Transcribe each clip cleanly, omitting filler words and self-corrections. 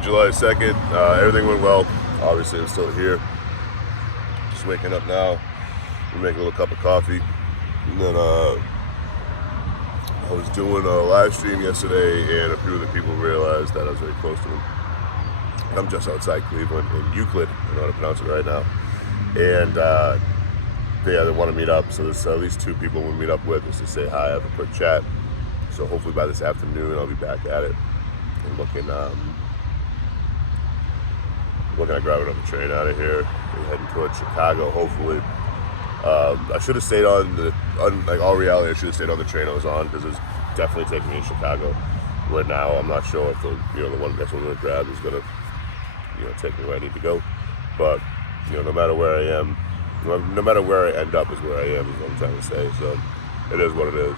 Saturday, July 2nd. Everything went well. Obviously, I'm still here. Just waking up now. We make a little cup of coffee. And then I was doing a live stream yesterday, and a few of the people realized that I was very close to them. I'm just outside Cleveland in Euclid. I don't know how to pronounce it right now. And they want to meet up. So there's at least 2 people we'll meet up with just to say hi, have a quick chat. So hopefully by this afternoon, I'll be back at it. I'm looking at grabbing up a train out of here and heading towards Chicago, hopefully. I should have stayed like all reality, I should have stayed on the train I was on, because it's definitely taking me to Chicago. Right now, I'm not sure if the next one I'm going to grab is going to, take me where I need to go. But, no matter where I am, no matter where I end up is where I am, is what I'm trying to say. So it is what it is.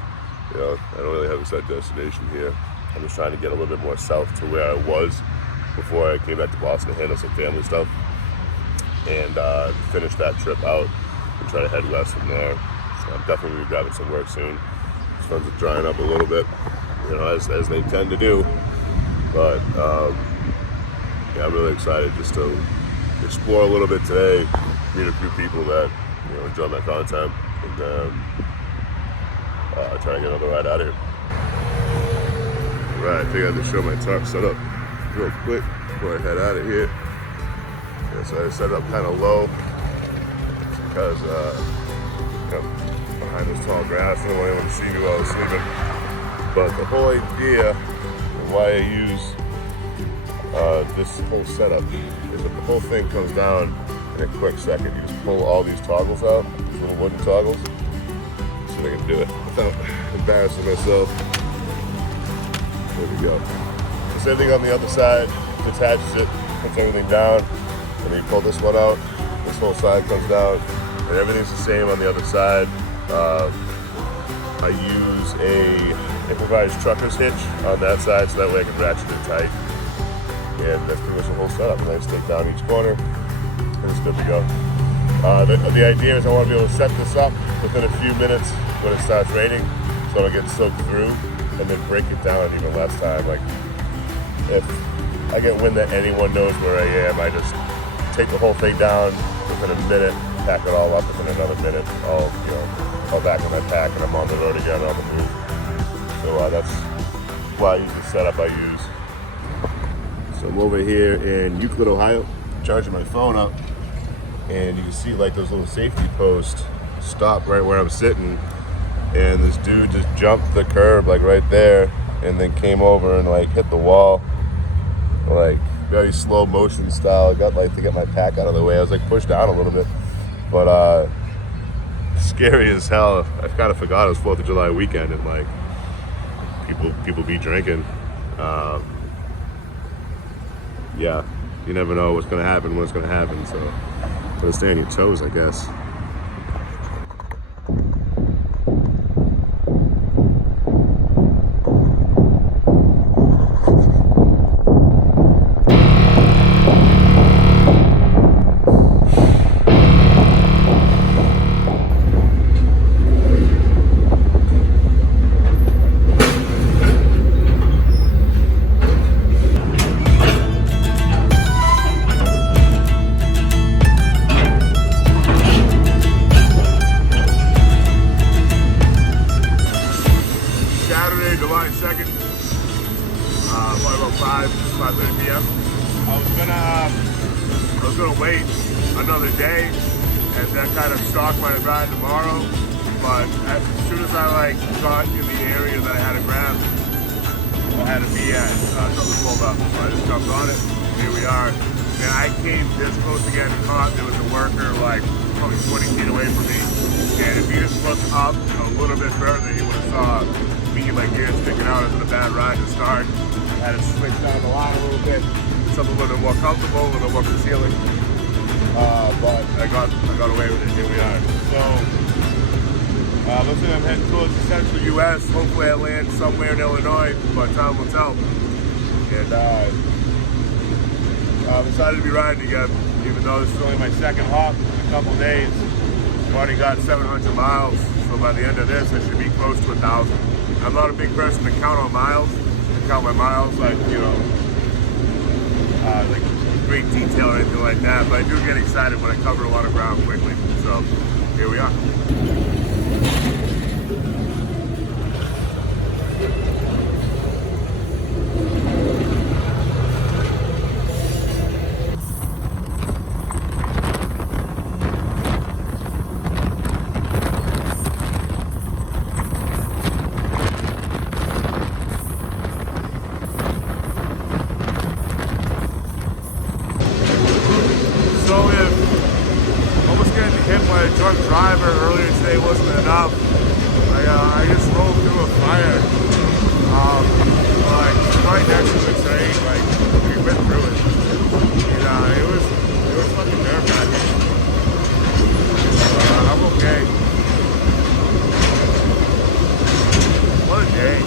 I don't really have a set destination here. I'm just trying to get a little bit more south to where I was before I came back to Boston to handle some family stuff and finish that trip out and try to head west from there. So I'm definitely going to be grabbing some work soon. These funds are drying up a little bit, as they tend to do. But I'm really excited just to explore a little bit today, meet a few people that enjoy my content, and try to get another ride out of here. Right, I think I have to show my Tarp setup real quick before I head out of here. So I set it up kind of low because behind this tall grass, I don't want anyone to see me while I was sleeping. But the whole idea of why I use this whole setup is that the whole thing comes down in a quick second. You just pull all these toggles out, these little wooden toggles. See if I can do it without embarrassing myself. There we go. Same thing on the other side, detaches it, puts everything down, and then you pull this one out, this whole side comes down, and everything's the same on the other side. I use a improvised trucker's hitch on that side, so that way I can ratchet it tight. And that's pretty much the whole setup. And I just take down each corner, and it's good to go. The idea is I want to be able to set this up within a few minutes when it starts raining, so it'll get soaked through, and then break it down in even less time. Like, if I get wind that anyone knows where I am, I just take the whole thing down within a minute, pack it all up within another minute, all back in my pack, and I'm on the road again, on the move. So that's why I use the setup I use. So I'm over here in Euclid, Ohio, charging my phone up, and you can see like those little safety posts stop right where I'm sitting, and this dude just jumped the curb like right there, and then came over and like hit the wall, like very slow motion style. I got like to get my pack out of the way. I was like pushed down a little bit, but scary as hell. I kind of forgot it was 4th of July weekend, and like people be drinking. Yeah, you never know what's gonna happen when it's gonna happen. So gotta stay on your toes, I guess. July 2nd, probably about 5:30 p.m. I was gonna wait another day and then kind of stalk my ride tomorrow, but as soon as I got in the area that I had to grab, I had to be at, something pulled up, so I just jumped on it. Here we are. And I came this close to getting caught. There was a worker like probably 20 feet away from me, and if you just looked up a little bit further, you would have saw me, my gears sticking out. It was a bad ride to start. I had to switch down the line a little bit, something a little bit more comfortable, a little more concealing. But I got away with it. Here we are. So looks like I'm heading towards the central U.S. Hopefully I land somewhere in Illinois, but time will tell. And I'm excited to be riding again, even though this is only my second hop in a couple days. I've already got 700 miles, so by the end of this, I should be close to 1,000. I'm not a big person to count on miles, to count my miles, like, like great detail or anything like that, but I do get excited when I cover a lot of ground quickly. So here we are. Drunk driver earlier today wasn't enough. I just rolled through a fire, like right next to the train. Like we went through it. And, it was fucking nerve wracking. I'm okay. What a day.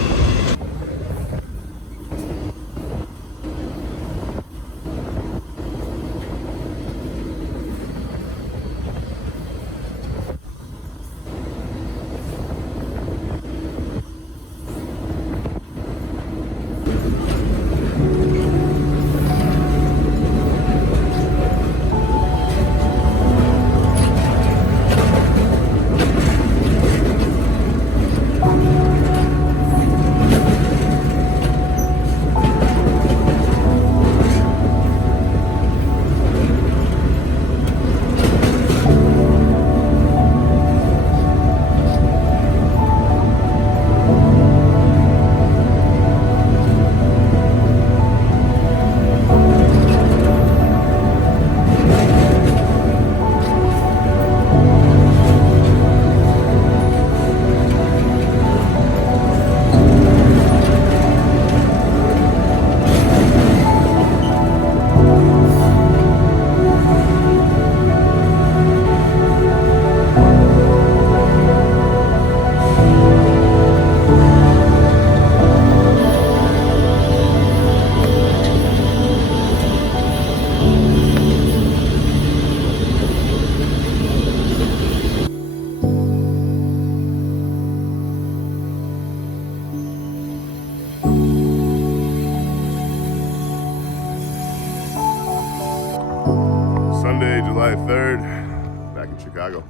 Sunday, July 3rd, back in Chicago.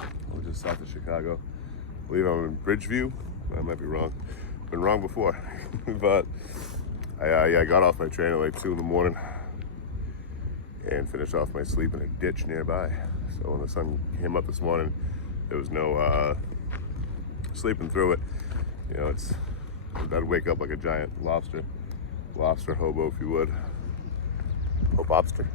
I was just south of Chicago. I believe I'm in Bridgeview. I might be wrong. Been wrong before. But I got off my train at like 2 in the morning and finished off my sleep in a ditch nearby. So when the sun came up this morning, there was no sleeping through it. You know, I'd wake up like a giant lobster hobo, if you would. Hobobster.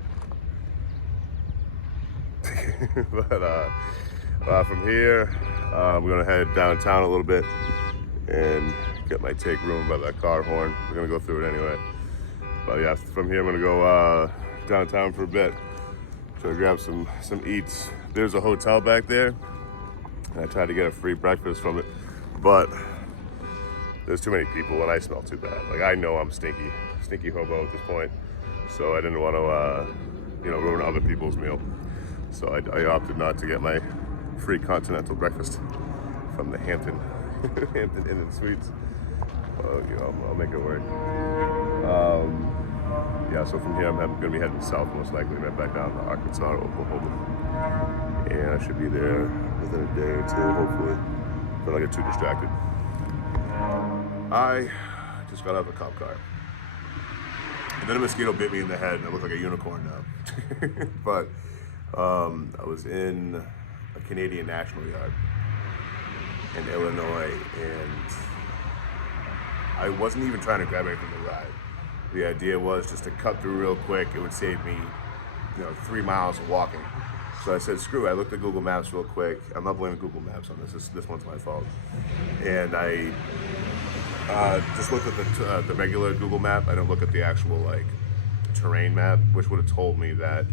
But from here, we're gonna head downtown a little bit and get my take ruined by that car horn. We're gonna go through it anyway. But yeah, from here I'm gonna go downtown for a bit. So grab some eats. There's a hotel back there. I tried to get a free breakfast from it, but there's too many people and I smell too bad. Like I know I'm stinky hobo at this point. So I didn't want to, ruin other people's meal. So I opted not to get my free continental breakfast from the Hampton Inn and Suites. I'll make it work. Yeah, so from here I'm going to be heading south, most likely, right back down to Arkansas or Oklahoma. And I should be there within a day or two, hopefully, if I don't get too distracted. I just got out of a cop car. And then a mosquito bit me in the head and I look like a unicorn now. But I was in a Canadian National Yard in Illinois and I wasn't even trying to grab anything to ride. The idea was just to cut through real quick. It would save me, 3 miles of walking. So I said, screw it. I looked at Google Maps real quick. I'm not blaming Google Maps on this. This one's my fault. And I just looked at the regular Google map. I didn't look at the actual terrain map, which would have told me that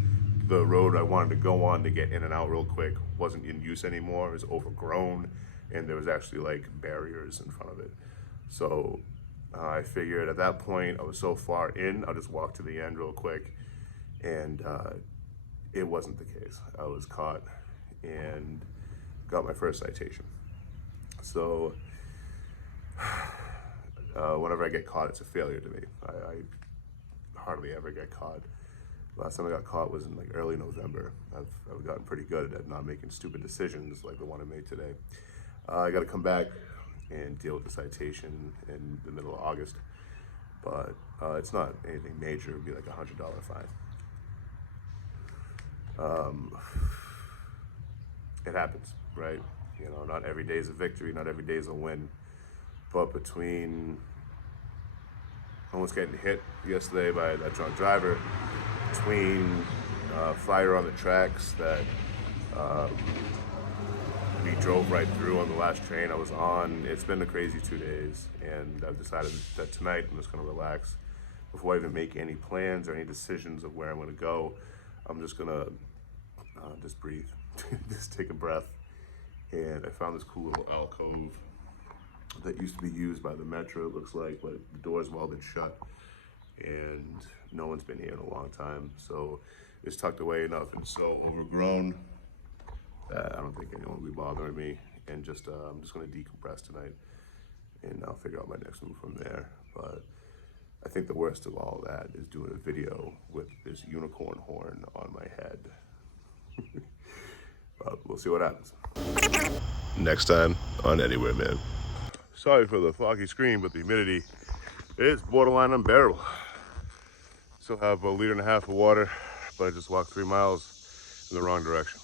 the road I wanted to go on to get in and out real quick wasn't in use anymore. It was overgrown, and there was actually barriers in front of it. So I figured at that point I was so far in, I'll just walk to the end real quick, and it wasn't the case. I was caught and got my first citation. So whenever I get caught, it's a failure to me. I hardly ever get caught. Last time I got caught was in like early November. I've gotten pretty good at not making stupid decisions like the one I made today. I got to come back and deal with the citation in the middle of August, but it's not anything major. It'd be like $100 fine. It happens, right? You know, not every day is a victory, not every day is a win. But between almost getting hit yesterday by that drunk driver, between fire on the tracks that we drove right through on the last train I was on, it's been a crazy 2 days, and I've decided that tonight I'm just gonna relax. Before I even make any plans or any decisions of where I'm gonna go, I'm just gonna just breathe, just take a breath. And I found this cool little alcove that used to be used by the Metro, it looks like, but the door's welded shut and no one's been here in a long time. So it's tucked away enough and so overgrown that I don't think anyone will be bothering me. And just I'm just gonna decompress tonight and I'll figure out my next move from there. But I think the worst of all that is doing a video with this unicorn horn on my head. But we'll see what happens. Next time on Anywhere, man. Sorry for the foggy screen, but the humidity is borderline unbearable. Still have a 1.5 liters of water, but I just walked 3 miles in the wrong direction.